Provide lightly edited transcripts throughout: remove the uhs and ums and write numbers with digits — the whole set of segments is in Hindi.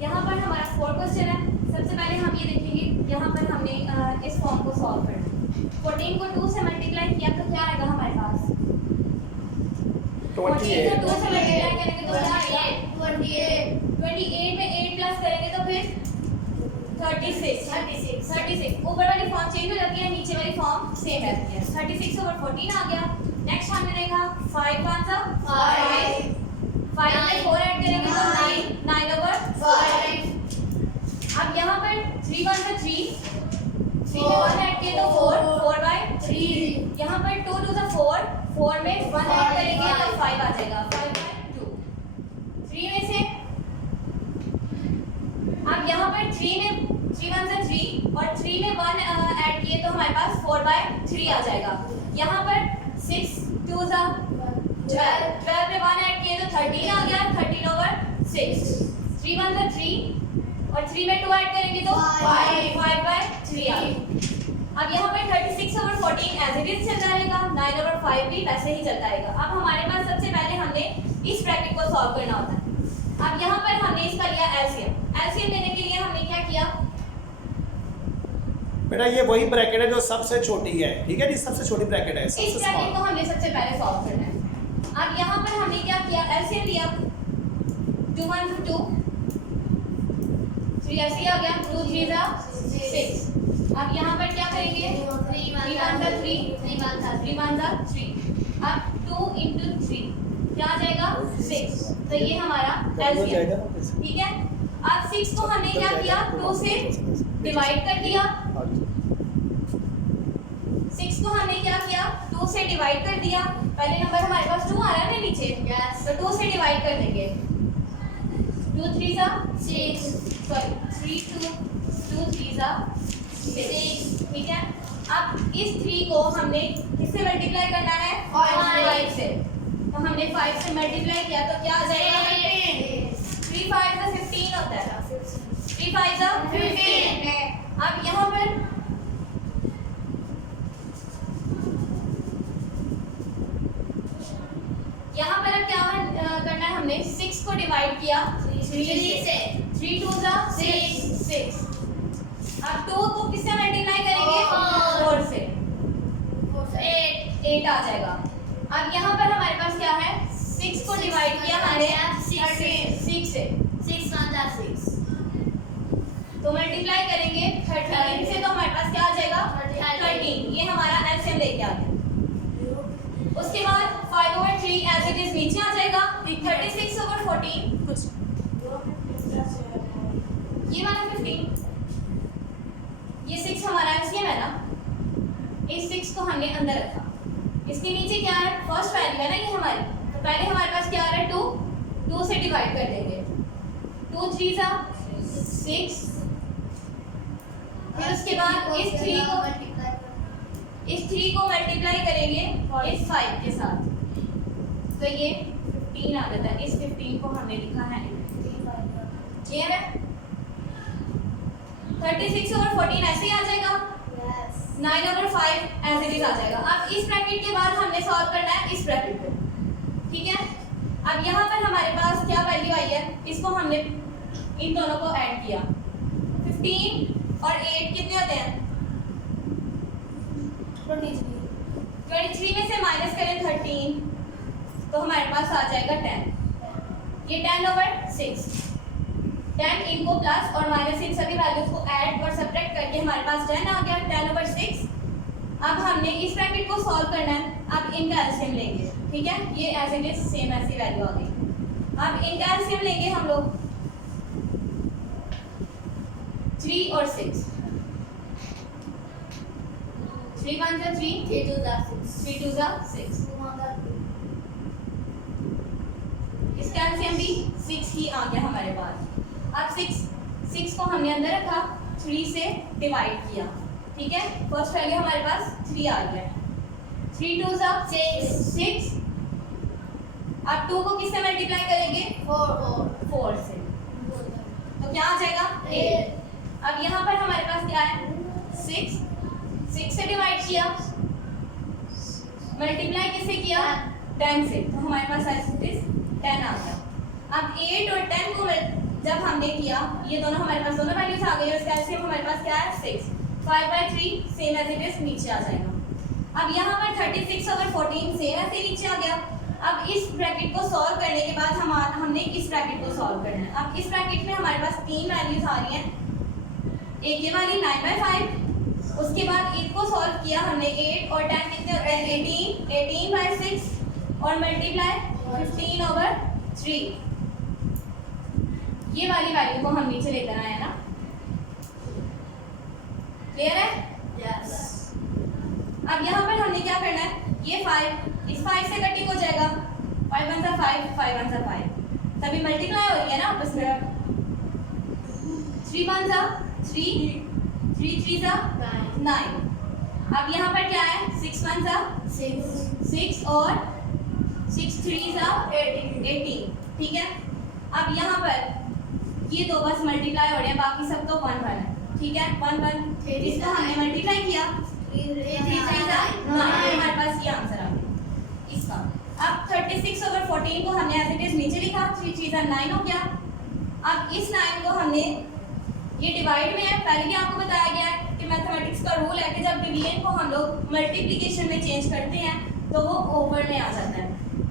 यहाँ पर हमारा 4 क्वेश्चन है। सबसे पहले हम ये देखेंगे, यहाँ पर हमने इस फॉर्म को सॉल्व करना है। 14 को 2 से मल्टीप्लाई किया तो क्या आएगा हमारे पास? 14 को 2 से मल्टीप्लाई करेंगे तो क्या आएगा? 28। 28 में 8 प्लस करेंगे तो फिर 36। ऊपर वाली फॉर्म चेंज हो जाती है, नीचे वाली फॉर्म सेम रहती है। 36 ओवर 14 आ गया। नेक्स्ट हमने देखा 5 5 में 4 ऐड करेंगे तो 9 ओवर 5। अब यहाँ पर 3 1 3 3 में 1 ऐड किए तो 4/3। यहाँ पर 2 2 4 में 1 ऐड करेंगे तो 5 आ जाएगा, 5/2। 3 में से अब यहाँ पर 3 में 3 1 3 और 3 में 1 ऐड किए तो हमारे पास 4/3 आ जाएगा। यहाँ पर 6 2 12 में 1 ऐड किए तो 13 आ गया, 13 ओवर 6। 3 1 3 और 3 में 2 ऐड करेंगे तो 5/3 आ गया। अब यहाँ पर 36 ओवर 14 एज इट इज चलता रहेगा, 9 ओवर 5 भी वैसे ही चलता रहेगा। अब हमारे पास सबसे पहले हमने इस ब्रैकेट को सॉल्व करना होता है। अब यहाँ पर हमने इसका लिया एलसीएम। एलसीएम लेने के लिए हमने क्या किया बेटा? ये वही ब्रैकेट है जो सबसे छोटी है, ठीक है जी, सबसे छोटी ब्रैकेट है। इस ब्रैकेट को हमने सबसे पहले सॉल्व करना है। अब यहाँ पर हमने क्या किया, एलसीएम लिया। 2 1 2 3 ऐसे ही आ गया, 2 3 6। अब यहाँ पर क्या करेंगे, 3 1 3 अब 2 into 3 क्या आ जाएगा, 6। तो ये हमारा एलसीएम, ठीक है। अब 6 को हमने क्या किया, 2 से डिवाइड कर दिया। 6 को हमने क्या किया, 2 से डिवाइड कर दिया। पहले नंबर हमारे पास 2 आ रहा है ना नीचे, तो 2 से डिवाइड कर देंगे। 2 3 6 सॉरी 2 3 6, ठीक है। अब इस 3 को हमने किससे मल्टीप्लाई करना है, 5 से। तो हमने 5 से मल्टीप्लाई किया तो क्या आ जाएगा, 3 5 का 15 होता है, 3 5 का 15। अब यहाँ पर अब क्या करना है, हमने 6 को डिवाइड किया 3 से, 3 2 6। अब 2 को किससे मल्टीप्लाई करेंगे, 4 से, 8 आ जाएगा। अब यहाँ पर हमारे पास क्या है, 6 को डिवाइड किया हमने 6 से, 6 तो मल्टीप्लाई करेंगे 13 से, तो हमारे पास क्या आ जाएगा, 13। ये हमारा एलसीएम लेके आ गया। उसके बाद 5 ओवर 3 एज इट इज नीचे आ जाएगा, 36 ओवर 14 ये वाला 15। ये 6 हमारा एलसीएम है ना, इस 6 को हमने अंदर रखा। इसके नीचे क्या है, फर्स्ट वैल्यू है ना ये हमारी, तो पहले हमारे पास क्या आ रहा है, 2 से डिवाइड कर देंगे। 2 3 6, फिर उसके बाद इस 3 को मल्टीप्लाई करेंगे इस 5 के साथ, तो ये 15 आ जाता है। इस 15 को हमने लिखा है, क्लियर है। 36 ओवर 14 ऐसे ही आ जाएगा, 9 ओवर 5 एज इट इज आ जाएगा। अब इस ब्रैकेट के बाद हमने सॉल्व करना है इस ब्रैकेट को, ठीक है। अब यहाँ पर हमारे पास क्या वैल्यू आई है, इसको हमने इन दोनों को ऐड किया। 15 और 8 कितने होते हैं, 23 में से माइनस करें 13 तो हमारे पास आ जाएगा 10। ये 10 ओवर 6, 10 इनको प्लस और माइनस इन सभी वैल्यूज को ऐड और सब्ट्रैक्ट करके हमारे पास 10 आ गया, 10 ओवर 6। अब हमने इस ब्रैकेट को सॉल्व करना है। अब इनका एलसीएम लेंगे, ठीक है। ये एज इट इज सेम ऐसी वैल्यू आ गई। अब इनका एलसीएम लेंगे हम लोग, 3 और 6, 3 1 3 3 2 6। इसका एलसीएम भी 6 ही आ गया हमारे पास। अब 6 को हमने अंदर रखा, 3 से डिवाइड किया, ठीक है। फर्स्ट वैल्यू हमारे पास 3 आ गया, 3 2 6। अब 2 को किससे मल्टीप्लाई करेंगे, 4 से, तो क्या आ जाएगा, 8। अब यहाँ पर हमारे पास क्या है, 6 से डिवाइड किया, मल्टीप्लाई किससे किया, 10 से, तो हमारे पास 10 आ गया। अब 8 और 10 को जब हमने किया ये दोनों हमारे पास दोनों वैल्यूज आ गई और इसका एलसीएम हमारे पास क्या है 6 5/3 सेम एज इट इज नीचे आ जाएगा। अब यहाँ पर 36 over 14 सेम ऐसे नीचे आ गया। अब इस ब्रैकेट को सॉल्व करने के बाद हमने इस ब्रैकेट को सॉल्व करना है। अब इस ब्रैकेट में हमारे पास तीन वैल्यूज आ रही हैं, एक ये वाली 9/5, उसके बाद एक को सॉल्व किया हमने 8 और 10 कितने होते हैं 18/6 और मल्टीप्लाई 15/3। ये वाली वैल्यू को हम नीचे लेकर आए ना, क्लियर है? यस। अब यहाँ पर हमने क्या करना है, ये 5 इस 5 से कटिंग हो जाएगा, 5 1 5 5 1 5 तभी मल्टीप्लाई हो रही है ना आपस में। 3 1 3 3 3 9। अब यहाँ पर क्या है 6 1 6 और 6 3 18, ठीक है। अब यहाँ पर ये दो बस मल्टीप्लाई हो रहे हैं, बाकी सब तो 1 1 है, ठीक है। 1 1 इसको हमने मल्टीप्लाई किया, 3 3 हमारे पास ये आंसर आ गया इसका। अब 36 over 14 को हमने एज इट इज नीचे लिखा, 3 3 9 हो गया। अब इस 9 को हमने, ये डिवाइड में है, पहले भी आपको बताया गया है कि मैथमेटिक्स का रूल है कि जब डिवीजन को हम लोग मल्टीप्लिकेशन में चेंज करते हैं तो वो ओवर में आ जाता है।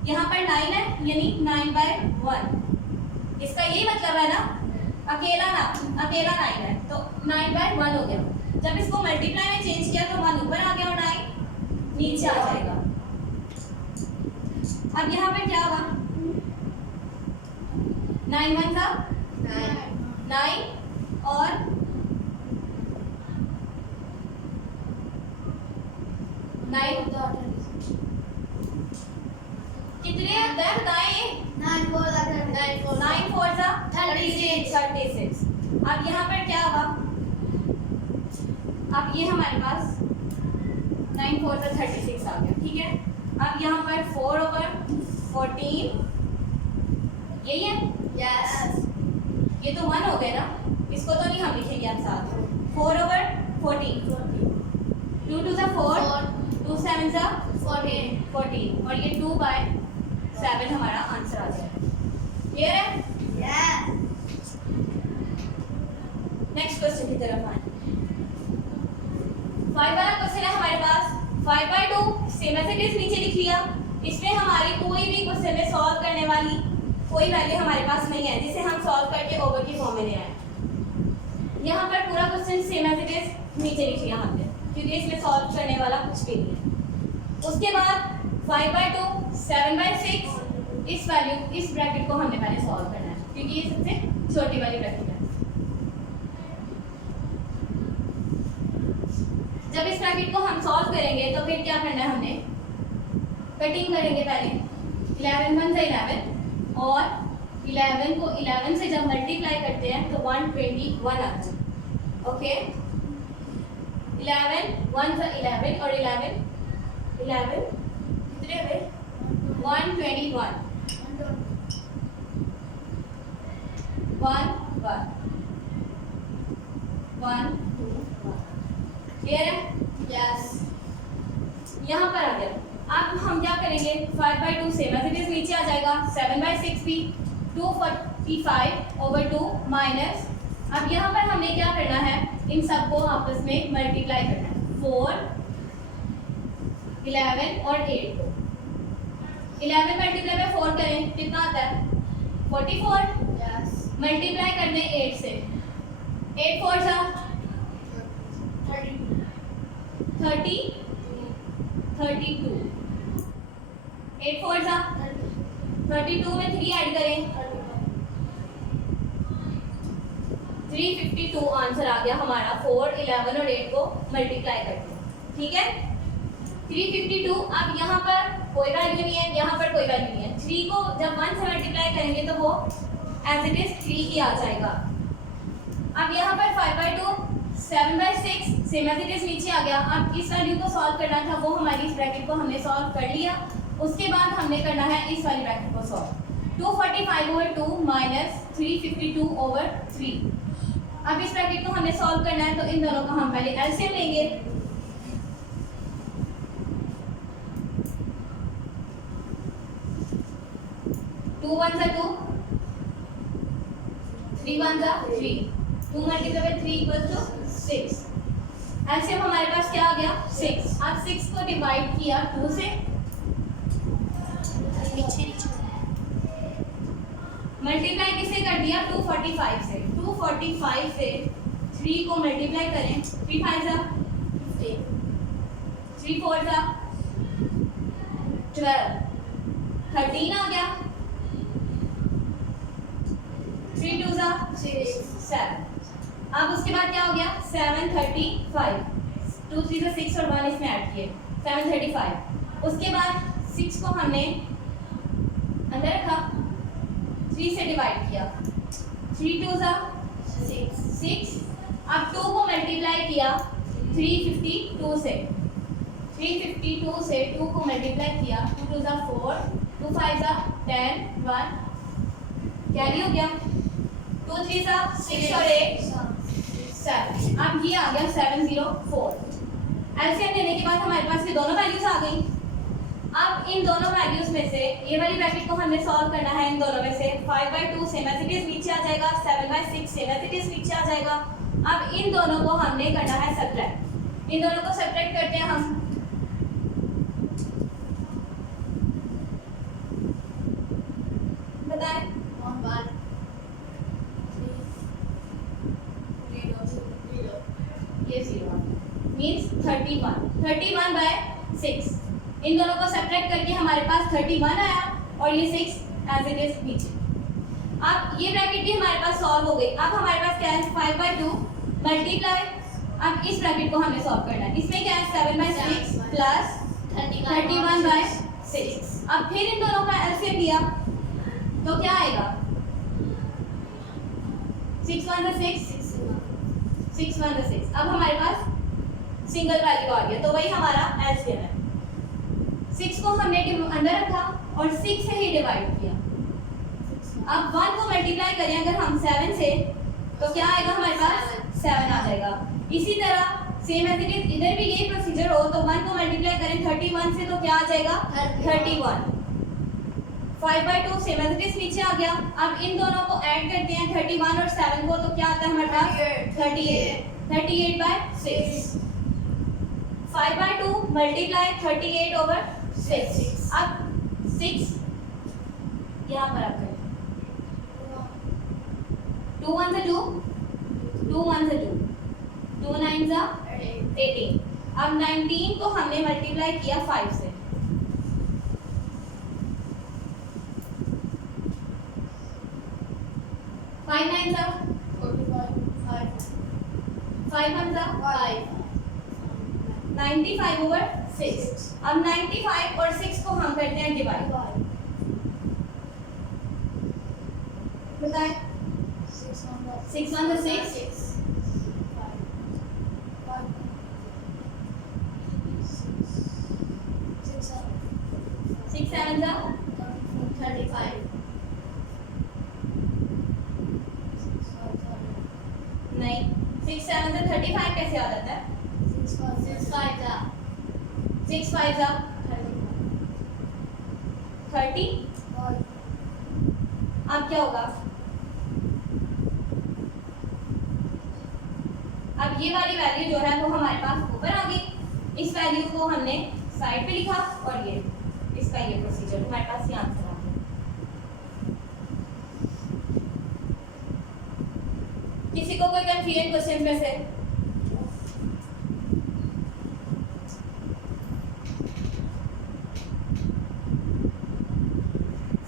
यहाँ पर 9 है यानी 9/1, इसका यही मतलब है ना, अकेला 9 है तो 9/1 हो गया। जब इसको मल्टीप्लाई में चेंज किया तो 1 ऊपर आ गया और 9 नीचे आ जाएगा। अब यहाँ पे क्या होगा, 9 1 9 और 9 कितने बताएं? 9 4 36। अब यहाँ पर क्या होगा, अब ये हमारे पास 9 4 36 आ गया, ठीक है। अब यहाँ पर 4 over 14 यही है, यस। ये तो 1 हो गए ना, इसको तो नहीं हम लिखेंगे अब साथ। 4 over 14 2 2 4 2 7 14 और ये 2/7 हमारा आंसर आ जाएगा। क्लियर है? नेक्स्ट क्वेश्चन की तरफ आए। 5 वाला क्वेश्चन है हमारे पास, 5/2 सेम एज इट इज नीचे लिख लिया। इसमें हमारी कोई भी क्वेश्चन में सॉल्व करने वाली कोई वैल्यू हमारे पास नहीं है जिसे हम सॉल्व करके ओवर की फॉर्म में ले आए। यहाँ पर पूरा question same as it is नीचे लिख लिया हमने, क्योंकि इसमें सॉल्व करने वाला कुछ भी नहीं है। उसके बाद 5/2 7/6, इस वैल्यू इस ब्रैकेट को हमने पहले सॉल्व करना है क्योंकि ये सबसे छोटी वाली ब्रैकेट है। जब इस ब्रैकेट को हम सॉल्व करेंगे तो फिर क्या करना है, हमने कटिंग करेंगे पहले। 11 1 से 11 और 11 को 11 से जब मल्टीप्लाई करते हैं तो 121 आता है, ओके। 11 1 से 11 और 11 कितने हुए 121 1 1 1 2 1। क्लियर है? यस। यहाँ पर आ गया। अब हम क्या करेंगे, 5/2 सेम एज इट इज नीचे आ जाएगा, 7/6 भी 245 over 2 माइनस। अब यहाँ पर हमने क्या करना है, इन सबको आपस में मल्टीप्लाई करना है। 4 11 और 8 को 11 मल्टीप्लाई में 4 करें कितना आता है 44, यस। मल्टीप्लाई करने 8 से, 8 4 सा 30 32, 8 4 सा 32 में 3 ऐड करें 352 आंसर आ गया हमारा। 4 11 और 8 को मल्टीप्लाई करते हैं, ठीक है। 352। अब यहाँ पर कोई वैल्यू नहीं है, यहाँ पर कोई वैल्यू नहीं है। 3 को जब 1 से मल्टीप्लाई करेंगे तो वो एज इट इज 3 ही आ जाएगा। अब यहाँ पर 5/2 7/6 सेम एज इट इज नीचे आ गया। अब इस वैल्यू को सॉल्व करना था, वो हमारी इस ब्रैकेट को हमने सॉल्व कर लिया। उसके बाद हमने करना है इस वाली ब्रैकेट को सॉल्व। 245 over 2 minus 352 over 3। अब इस ब्रैकेट को हमने सॉल्व करना है तो इन दोनों का हम पहले एलसीएम लेंगे। 2 1 2, 3 1 जा 3, 2 multiply by 3 equal to 6। LCM हमारे पास क्या आ गया 6। अब 6 को डिवाइड किया 2 से, मल्टीप्लाई किसे कर दिया 245 से, 245 से 3 को मल्टीप्लाई करें, 3 5 जा 15, 3 4 जा 12, 13 आ गया, 3 2 जा 7। अब उसके बाद क्या हो गया 735, 2 3 से 6 और 1 इसमें ऐड किए 735। उसके बाद 6 को हमने अंदर रखा, 3 से डिवाइड किया, 3 2 जा 6। अब 2 को मल्टीप्लाई किया 352 से, 352 से 2 को मल्टीप्लाई किया, 2 2 जा 4, 2 5 जा 10, 1 कैरी हो गया, 2 3 जा 6 और 8 7। अब ये आ गया 704। एलसीएम लेने के बाद हमारे पास ये दोनों वैल्यूज आ गई। अब इन दोनों वैल्यूज में से ये वाली ब्रैकेट को हमने सॉल्व करना है, इन दोनों में से 5/2 सेम एज इट इज नीचे आ जाएगा, 7/6 सेम एज इट इज नीचे आ जाएगा। अब इन दोनों को हमने करना है सब्ट्रैक्ट, इन दोनों को सब्ट्रैक्ट करते हैं हम। बताएं ये 0 मींस 31/6। इन दोनों को सब्ट्रैक्ट करके हमारे पास 31 आया और ये 6 एज इट इज नीचे। अब ये ब्रैकेट भी हमारे पास सॉल्व हो गई। अब हमारे पास क्या है 5/2 मल्टीप्लाई, अब इस ब्रैकेट को हमें सॉल्व करना है। इसमें क्या है 7/6 प्लस 31/6। अब फिर इन दोनों का एलसीएम लिया तो क्या आएगा 6 1 6, 6 1 6। अब हमारे पास सिंगल वैल्यू आ गया, तो वही हमारा एलसीएम है। 6 को हमने अंदर रखा और 6 से ही डिवाइड किया। अब 1 को मल्टीप्लाई करें अगर हम 7 से, तो क्या आएगा हमारे पास 7 आ जाएगा। इसी तरह सेम एज इट इज इधर भी यही प्रोसीजर हो, तो 1 को मल्टीप्लाई करें 31 से, तो क्या आ जाएगा 31। 5/2 सेम एज इट इज नीचे आ गया। अब इन दोनों को ऐड करते हैं 31 और 7 को, तो क्या आता है हमारे पास 38, 38/6। 5/2 मल्टीप्लाई 38/6। अब 6 यहाँ पर आप करें, 2 1 2, 2 1 2, 2 9 जा 18। अब 19 को हमने मल्टीप्लाई किया 5 से, 5 9 जा 5 1 जा 5, 95/6। अब 95 और 6 को हम करते हैं डिवाइड। बताएं 6 1 6, 6 7 जा 35, नहीं 6 7 से 35 कैसे आ जाता है 6 5 जा 30। अब क्या होगा, अब ये वाली वैल्यू जो है वो हमारे पास ऊपर आ गई। इस वैल्यू को हमने साइड पे लिखा और ये इसका ये प्रोसीजर हमारे पास ये आंसर आ गया। किसी को कोई कंफ्यूजन क्वेश्चन में से